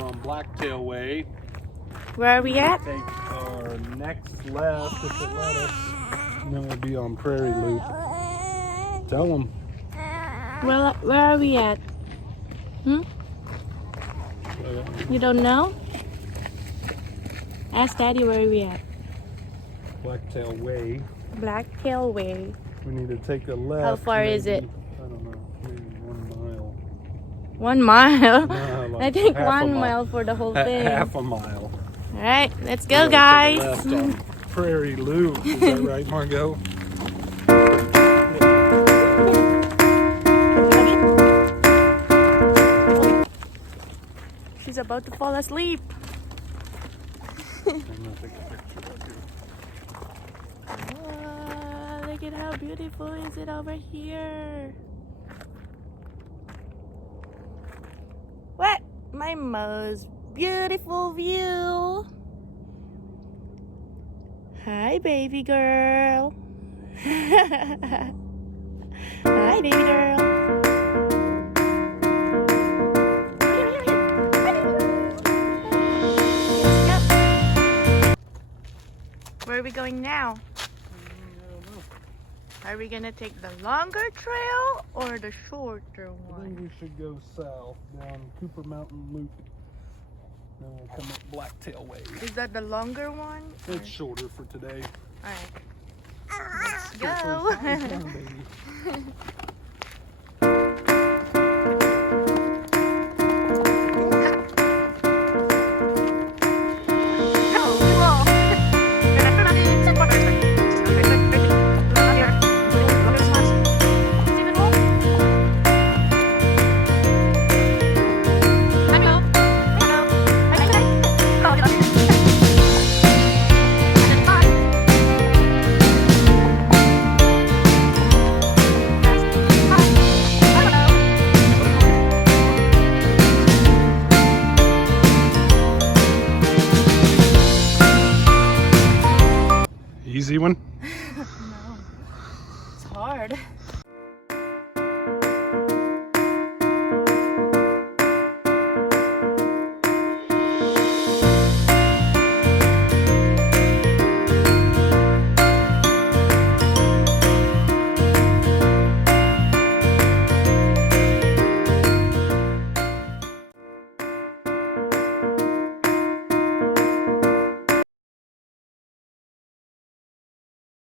We're on Blacktail Way. Where are we at? Take our next left if it let us, and then we'll be on Prairie Loop. Tell them. Where are we at? You don't know? Ask Daddy where are we at. Blacktail Way. Blacktail Way. We need to take a left. How far is it? I don't know. Maybe 1 mile. 1 mile? No, like I think half a 1 mile. mile for the whole thing. Half a mile. Alright, let's We go, gotta take a guys. left on Prairie Loop. Is that right, Margot? She's about to fall asleep. I'm gonna take a picture of you. Wow, look at how beautiful is it over here. What? My most beautiful view. Hi, baby girl. Hi, baby girl. Where are we going now? Are we gonna take the longer trail or the shorter I one? think we should go south down Cooper Mountain Loop. Then we'll come up Blacktail Way. Is that the longer one? It's shorter for today. Alright. Let's Go go. for it. Come on, baby. Easy one? No. It's hard.